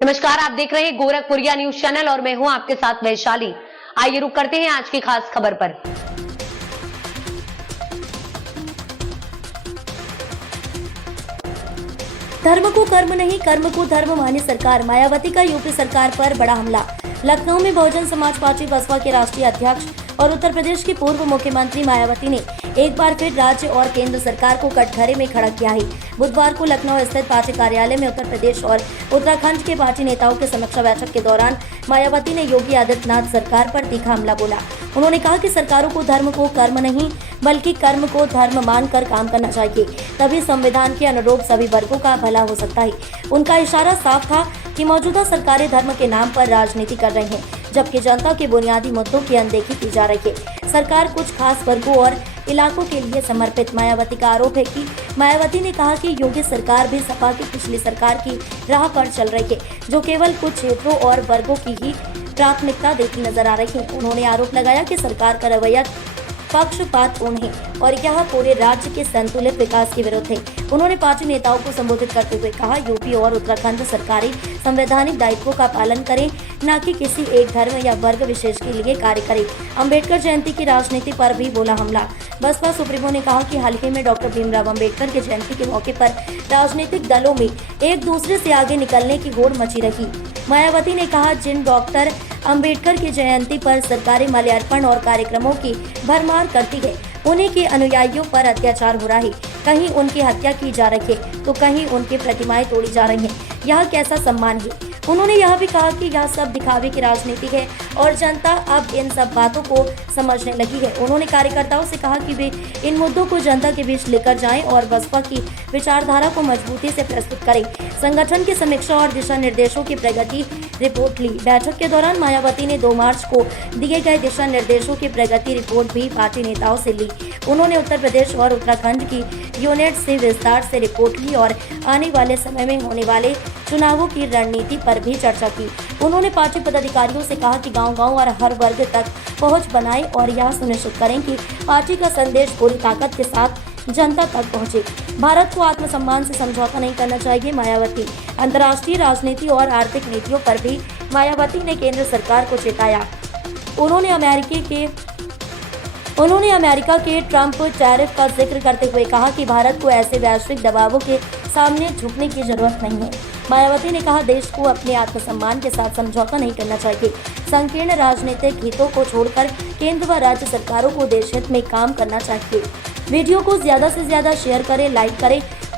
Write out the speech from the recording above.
नमस्कार, आप देख रहे हैं गोरखपुरिया न्यूज चैनल और मैं हूं आपके साथ वैशाली। आइए रुक करते हैं आज की खास खबर पर। धर्म को कर्म नहीं, कर्म को धर्म माने सरकार। मायावती का यूपी सरकार पर बड़ा हमला। लखनऊ में बहुजन समाज पार्टी बसपा के राष्ट्रीय अध्यक्ष और उत्तर प्रदेश की पूर्व मुख्यमंत्री मायावती ने एक बार फिर राज्य और केंद्र सरकार को कटघरे में खड़ा किया है। बुधवार को लखनऊ स्थित पार्टी कार्यालय में उत्तर प्रदेश और उत्तराखंड के पार्टी नेताओं की समीक्षा बैठक के दौरान मायावती ने योगी आदित्यनाथ सरकार पर तीखा हमला बोला। उन्होंने कहा कि सरकारों को धर्म को कर्म नहीं बल्कि कर्म को धर्म मानकर काम करना चाहिए, तभी संविधान के अनुरूप सभी वर्गों का भला हो सकता है। उनका इशारा साफ था कि मौजूदा सरकारें धर्म के नाम पर राजनीति कर रही हैं, जबकि जनता के बुनियादी मुद्दों की अनदेखी की जा रही है। सरकार कुछ खास वर्गों और इलाकों के लिए समर्पित। मायावती का आरोप है कि मायावती ने कहा कि योगी सरकार भी सपा की पिछली सरकार की राह पर चल रही है, जो केवल कुछ क्षेत्रों और वर्गों की ही प्राथमिकता देती नजर आ रही है। उन्होंने आरोप लगाया कि सरकार का रवैया पक्षपातपूर्ण है और यह पूरे राज्य के संतुलित विकास के विरुद्ध है। उन्होंने पार्टी नेताओं को संबोधित करते हुए कहा, यूपी और उत्तराखंड सरकारें संवैधानिक दायित्वों का पालन करें, न कि किसी एक धर्म या वर्ग विशेष के लिए कार्य करें। अंबेडकर जयंती की राजनीति पर भी बोला हमला। बसपा सुप्रीमो ने कहा कि हाल ही में डॉक्टर भीमराव अंबेडकर के जयंती के मौके पर राजनीतिक दलों में एक दूसरे से आगे निकलने की होड़ मची रही। मायावती ने कहा, जिन डॉक्टर अंबेडकर की जयंती पर सरकारें माल्यार्पण और कार्यक्रमों की भरमार करती है, उन्हीं के अनुयायियों पर अत्याचार हो रहा है। कहीं उनकी हत्या की जा रही है तो कहीं उनकी प्रतिमाएं तोड़ी जा रही हैं। यह कैसा सम्मान है? उन्होंने यह भी कहा कि यह सब दिखावे की राजनीति है और जनता अब इन सब बातों को समझने लगी है। उन्होंने कार्यकर्ताओं से कहा कि वे इन मुद्दों को जनता के बीच लेकर जाएं और बसपा की विचारधारा को मजबूती से प्रस्तुत करें। संगठन की समीक्षा और दिशा निर्देशों की प्रगति रिपोर्ट ली। बैठक के दौरान मायावती ने 2 मार्च को दिए गए दिशा निर्देशों की प्रगति रिपोर्ट भी पार्टी नेताओं से ली। उन्होंने उत्तर प्रदेश और उत्तराखंड की यूनिट से विस्तार से रिपोर्ट ली और आने वाले समय में होने वाले चुनावों की रणनीति पर भी चर्चा की। उन्होंने पार्टी पदाधिकारियों से कहा कि गांव-गांव और हर वर्ग तक पहुंच बनाएं और यह सुनिश्चित करें कि पार्टी का संदेश पूरी ताकत के साथ जनता तक पहुंचे। भारत को आत्मसम्मान से समझौता नहीं करना चाहिए। मायावती अंतर्राष्ट्रीय राजनीति और आर्थिक नीतियों पर भी मायावती ने केंद्र सरकार को चेताया। उन्होंने अमेरिका के ट्रंप टैरिफ का जिक्र करते हुए कहा कि भारत को ऐसे वैश्विक दबावों के सामने झुकने की जरूरत नहीं है। मायावती ने कहा, देश को अपने आत्मसम्मान के साथ समझौता नहीं करना चाहिए। संकीर्ण राजनीतिक हितों को छोड़कर केंद्र व राज्य सरकारों को देश हित में काम करना चाहिए। वीडियो को ज्यादा से ज्यादा शेयर करें, लाइक करें